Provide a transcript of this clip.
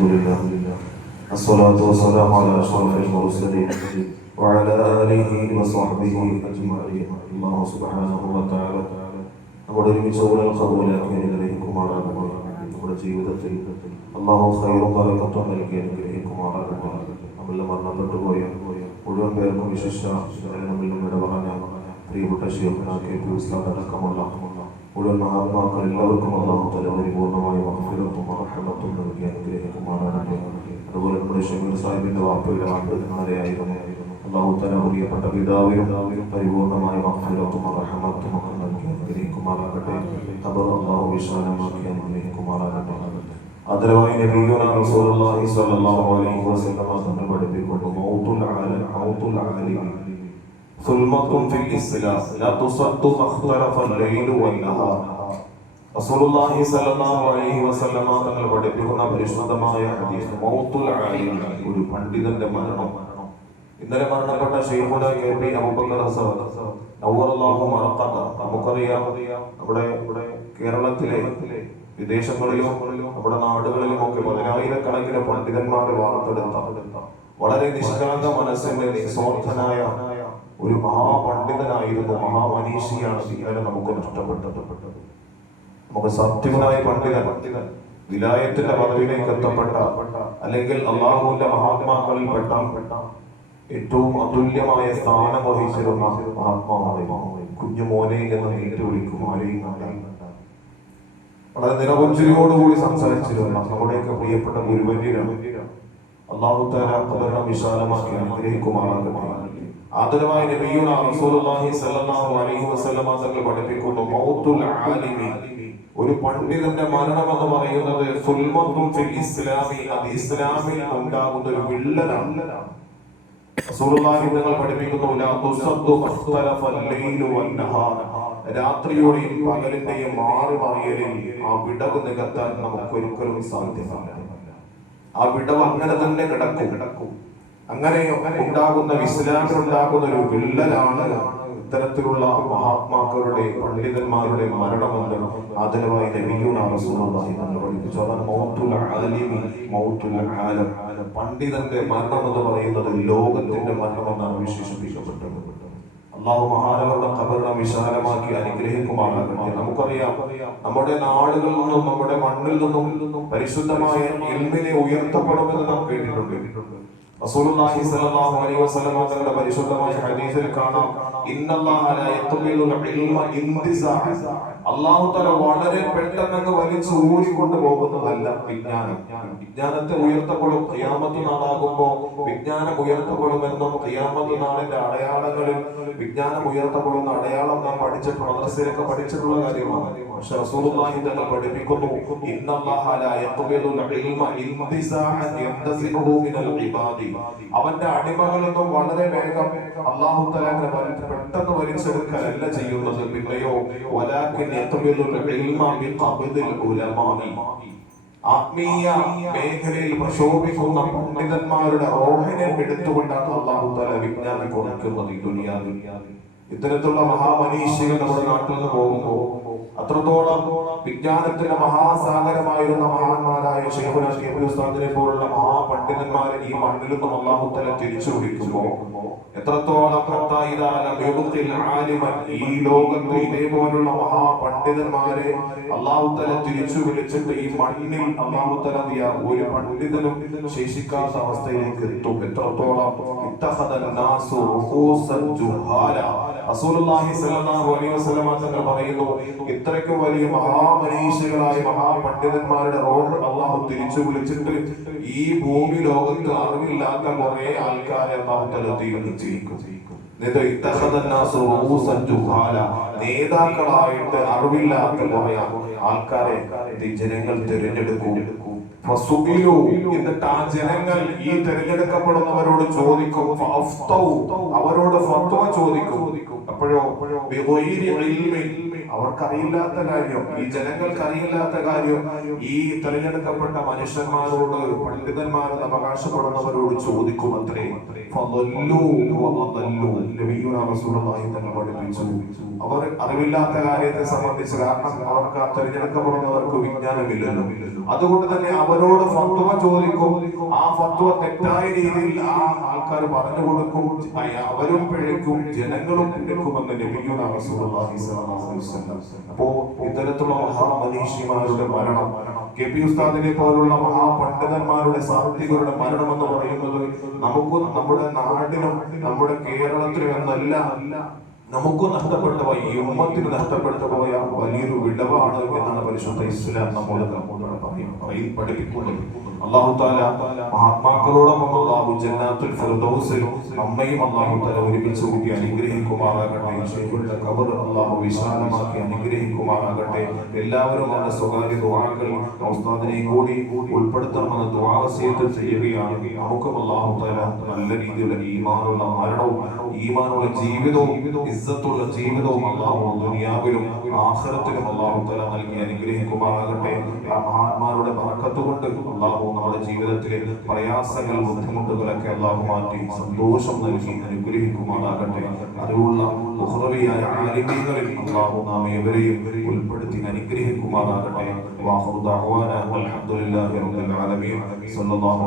الحمد لله الصلاة والسلام على أشرف المرسلين وعلى آله وصحبه أجمعين الله سبحانه وتعالى നമ്മുടെ ഒരുമിച്ച് ഓരോ കബൂലാക്കി അനുഗ്രഹിക്കുമാറാകട്ടെ നമ്മുടെ ജീവിതത്തിൽ അള്ളാഹു ഖൈറും ബറക്കത്തും നൽകി അനുഗ്രഹിക്കുമാറാകട്ടെ നമ്മളിൽ മരണപ്പെട്ടു പോയ മുഴുവൻ പേർക്കും വിശിഷ്ട നമ്മിൽ നിന്ന് ഇടപറഞ്ഞ പ്രിയപ്പെട്ട ഷെയ്ഖുന കെ പി ഉസ്ലാം അടക്കമുള്ള മുഴുവൻ മഹാത്മാക്കൾ എല്ലാവർക്കും അള്ളാഹു തല പരിപൂർണമായ മഹഫിലത്തും മഹഷണത്തും നൽകി അനുഗ്രഹിക്കുമാറാകട്ടെ അതുപോലെ നമ്മുടെ ഷമീർ സാഹിബിന്റെ വാപ്പയുടെ ആണ്ടുകാരെയായിരുന്നു അള്ളാഹുത്തല തല പ്രിയപ്പെട്ട പിതാവിനും പരിപൂർണമായ മഹഫിലത്തും മഹഷണത്തും ഒക്കെ നൽകി അനുഗ്രഹിക്കുമാറാകട്ടെ അവർ അള്ളാഹു വിശാലമാക്കി അനുഗ്രഹിക്കുമാറാകട്ടെ ആദരവായി നബിയുന റസൂലുള്ളാഹി സ്വല്ലല്ലാഹു അലൈഹി വസല്ലം തങ്ങൾ പഠിപ്പിക്കുന്നു. മൗത്തുൽ ആലം മൗത്തുൽ ആലിം സുൽമത്തുൻ ഫിൽ ഇസ്ലാം ലാ തുസദ്ദു മഖ്തറഫ الليل والنهار റസൂലുള്ളാഹി സ്വല്ലല്ലാഹു അലൈഹി വസല്ലം തങ്ങൾ പഠിപ്പിക്കുന്ന പരിശുദ്ധമായ ഹദീസ് മൗത്തുൽ ആലിം ഒരു പണ്ഡിതന്റെ മരണം ഇന്നലെ മരണപ്പെട്ട ഷെയ്ഖുന കെ പി അബൂബക്കർ സഹദ് നവ്വറല്ലാഹു മറഖത നമുക്കറിയാം നമ്മുടെ ഇവിടെ കേരളത്തിലെ വിദേശങ്ങളിലും നമ്മുടെ നാടുകളിലും ഒക്കെ പതിനായിരക്കണക്കിന് പണ്ഡിതന്മാരെ വാർത്തെടുത്ത വളരെ നിഷ്കളങ്ക മനസ്സിന്റെ നിസ്വാർത്ഥനായ ഒരു മഹാപണ്ഡിതനായിരുന്നു മഹാമനീഷിയാണ് ഇന്നലെ നമുക്ക് നഷ്ടപ്പെട്ടത്. നമുക്ക് സത്യവനായ പണ്ഡിതൻ വിലായത്തിന്റെ പദവിയിലേക്ക് എത്തപ്പെട്ട അല്ലെങ്കിൽ അള്ളാഹുവിന്റെ മഹാത്മാക്കളിൽ പെട്ട ഏറ്റവും അതുല്യമായ സ്ഥാനം വഹിച്ചിരുന്ന മഹാത്മാവായി കുഞ്ഞു മോനെ എന്ന് നേരിട്ട് വിളിക്കും ആരെയും വളരെ നിറവഞ്ചരിയോടുകൂടി സംസാരിച്ചിരുന്ന നമ്മുടെയൊക്കെ പ്രിയപ്പെട്ട ഗുരുവന്യരാണ് അള്ളാഹു താല പകരണം വിശാലമാക്കി അനുഗ്രഹിക്കുമാറാകട്ടെ. ആദരവായ നബിയുന റസൂലുള്ളാഹി സ്വല്ലല്ലാഹു അലൈഹി പഠിപ്പിക്കുന്നു ആലിമി. ഒരു പണ്ഡിതന്റെ മരണം എന്ന് പറയുന്നത് ഇസ്ലാമി അത് ഇസ്ലാമിൽ ഉണ്ടാകുന്ന ഒരു വിള്ളലാണ്. റസൂലുള്ളാഹി തങ്ങൾ പഠിപ്പിക്കുന്നു ലാ രാത്രിയുടെയും പകലിന്റെയും മാറി മറിയലിൽ ആ വിടവ് നികത്താൻ നമുക്ക് ഒരിക്കലും സാധ്യമല്ല. ആ വിടവ് അങ്ങനെ തന്നെ കിടക്കും. കിടക്കും അങ്ങനെ ഉണ്ടാകുന്ന ഇസ്ലാമിൽ ഉണ്ടാകുന്ന ഒരു വിള്ളലാണ് ഇത്തരത്തിലുള്ള മഹാത്മാക്കളുടെ പണ്ഡിതന്മാരുടെ മരണമെന്ന് ആദരവായി പണ്ഡിതന്റെ മരണം എന്ന് പറയുന്നത് ലോകത്തിന്റെ മരണമെന്നാണ് വിശേഷിപ്പിക്കപ്പെട്ടത്. അള്ളാഹു മഹാനവരുടെ ഖബറിനെ വിശാലമാക്കി അനുഗ്രഹിക്കുമാറാകട്ടെ. നമുക്കറിയാം നമ്മുടെ നാടുകളിൽ നിന്നും നമ്മുടെ മണ്ണിൽ നിന്നും പരിശുദ്ധമായ ഇൽമിനെ ഉയർത്തപ്പെടുമെന്ന് നാം കേട്ടിട്ടുണ്ട്. റസൂലുള്ളാഹി സ്വല്ലല്ലാഹു അലൈഹി വസല്ലം തങ്ങളുടെ പരിശുദ്ധമായ കാണാം. ഇന്നല്ലാഹ ഇൽമ അല്ലാഹു തആല വളരെ വിജ്ഞാനം. വിജ്ഞാനത്തെ നാളാകുമ്പോൾ അടയാളങ്ങളിൽ വിജ്ഞാനം ഉയർത്തപ്പെടുന്ന അടയാളം നാം പഠിച്ചിട്ടുണ്ട് മദ്രസയിലൊക്കെ പഠിച്ചിട്ടുള്ള കാര്യമാണ്. പക്ഷെ റസൂലുള്ളാഹി തങ്ങൾ പഠിപ്പിക്കുന്നു ഇന്നല്ലാഹ മിനൽ ഇബാദി. അവന്റെ അടിമകളൊന്നും വളരെ വേഗം അങ്ങനെ വലി- പെട്ടെന്ന് വലിച്ചെടുക്കലല്ല ചെയ്യുന്നത്. പിന്നെയോ ആത്മീയ മേഖലയിൽ പ്രശോഭിക്കുന്ന പണ്ഡിതന്മാരുടെ റോഹിനെ എടുത്തുകൊണ്ടാണ് അള്ളാഹു തല വിജ്ഞാനം കൊടുക്കുന്നത് ഈ ദുനിയാവിൽ. ഇത്തരത്തിലുള്ള മഹാമനീഷികൾ നമ്മുടെ നാട്ടിൽ നിന്ന് പോകുമ്പോൾ അത്രത്തോളം വിജ്ഞാനത്തിന്റെ മഹാസാഗരമായിരുന്ന മഹാന്മാരായ ഷെയ്ഖുന ഷെയ്ഖുൽ പോലുള്ള മഹാപണ്ഡിതന്മാരെ ഈ മണ്ണിൽ നിന്നും അള്ളാഹുത്തല തല തിരിച്ചു വിളിക്കുമ്പോൾ എത്രത്തോളം ഈ ലോകത്ത് ഇതേപോലുള്ള മഹാപണ്ഡിതന്മാരെ അള്ളാഹുത്തല തല തിരിച്ചു വിളിച്ചിട്ട് ഈ മണ്ണിൽ അള്ളാഹുത്തല തല ഒരു പണ്ഡിതനും ശേഷിക്കാത്ത അവസ്ഥയിലേക്ക് എത്തും. എത്രത്തോളം തങ്ങൾ പറയുന്നു ഇത്രയ്ക്ക് വലിയ മഹാമനീഷികളായ മഹാപണ്ഡിതന്മാരുടെ റോഡ് അള്ളാഹു തിരിച്ചു വിളിച്ചിട്ട് ഈ ഭൂമി ലോകത്ത് അറിവില്ലാത്ത കുറെ ആൾക്കാരെ അള്ളാഹു തല തീർന്നിരിക്കും ജുഹാല നേതാക്കളായിട്ട് അറിവില്ലാത്ത കുറെ ആൾക്കാരെ ജനങ്ങൾ തിരഞ്ഞെടുക്കും. എന്നിട്ട് ആ ജനങ്ങൾ ഈ തിരഞ്ഞെടുക്കപ്പെടുന്നവരോട് ചോദിക്കും അവരോട് ഫത്വ ചോദിക്കും. അപ്പോഴോ അവർക്കറിയില്ലാത്ത കാര്യം ഈ ജനങ്ങൾക്ക് അറിയില്ലാത്ത കാര്യം ഈ തെരഞ്ഞെടുക്കപ്പെട്ട മനുഷ്യന്മാരോട് പണ്ഡിതന്മാരെന്ന് അവകാശപ്പെടുന്നവരോട് ചോദിക്കും അത്രേ പഠിപ്പിച്ചു. അവർ അറിവില്ലാത്ത കാര്യത്തെ സംബന്ധിച്ച് കാരണം അവർക്ക് തെരഞ്ഞെടുക്കപ്പെടുന്നവർക്ക് വിജ്ഞാനമില്ലല്ലോ. അതുകൊണ്ട് തന്നെ അവരോട് ഫത്വ ചോദിക്കും. ആ ഫത്വ തെറ്റായ രീതിയിൽ ആ ആൾക്കാർ പറഞ്ഞു കൊടുക്കും. അവരും പിഴയ്ക്കും ജനങ്ങളും പിഴയ്ക്കുമെന്ന് നബിയുനാ വസല്ലം അപ്പോ ഇത്തരത്തിലുള്ള മഹാമനീഷിമാരുടെ മരണം കെ പി ഉസ്താദിനെ പോലുള്ള മഹാപണ്ഡിതന്മാരുടെ സാഹിത്യകരുടെ മരണം എന്ന് പറയുന്നത് നമുക്കും നമ്മുടെ നാടിനും നമ്മുടെ കേരളത്തിനും എന്നല്ല നമുക്ക് നഷ്ടപ്പെട്ട പോയ ഈ ഉമ്മത്തിന് നഷ്ടപ്പെട്ടു പോയ വലിയൊരു വിടവാണ് എന്നാണ് പരിശുദ്ധ ഇസ്ലാം നമ്മോട് നമ്മോട് പറയും പറയും പഠിപ്പിക്കുന്നത് അനുഗ്രഹിക്കുമാറാകട്ടെ. അനുഗ്രഹിക്കുമാറാകട്ടെ. എല്ലാവരും അവരുടെ സ്വകാര്യ ഉസ്താദിനെ കൂടി ഉൾപ്പെടുത്തണമെന്ന് ദുആവസ്യത്ത് ചെയ്യുകയാണ്. നമുക്കും അള്ളാഹു നല്ല രീതിയിലുള്ള ഈമാനുള്ള മരണവും ഈമാനുള്ള ജീവിതവും ഇസ്സത്തുള്ള ജീവിതവും അള്ളാഹു ദുനിയാവിലും ആഖിറത്തിലും അള്ളാഹു നൽകി അനുഗ്രഹിക്കുമാറാകട്ടെ. ആ മഹാന്മാരുടെ കൊണ്ട് അള്ളാഹു നമ്മുടെ ജീവിതത്തിലെ പ്രയാസങ്ങൾ ബുദ്ധിമുട്ടുകളൊക്കെ അള്ളാഹു മാറ്റി സന്തോഷം നൽകി അനുഗ്രഹിക്കുമാറാകട്ടെ. അറിവുള്ള ഉഹ്റവിയായ ആലിമീങ്ങളിൽ അള്ളാഹു നാം എവരെയും ഉൾപ്പെടുത്തി അനുഗ്രഹിക്കുമാറാകട്ടെ. വാഹുദാഹ്വാന അൽഹംദുലില്ലാഹി റബ്ബിൽ ആലമീൻ. സല്ലല്ലാഹു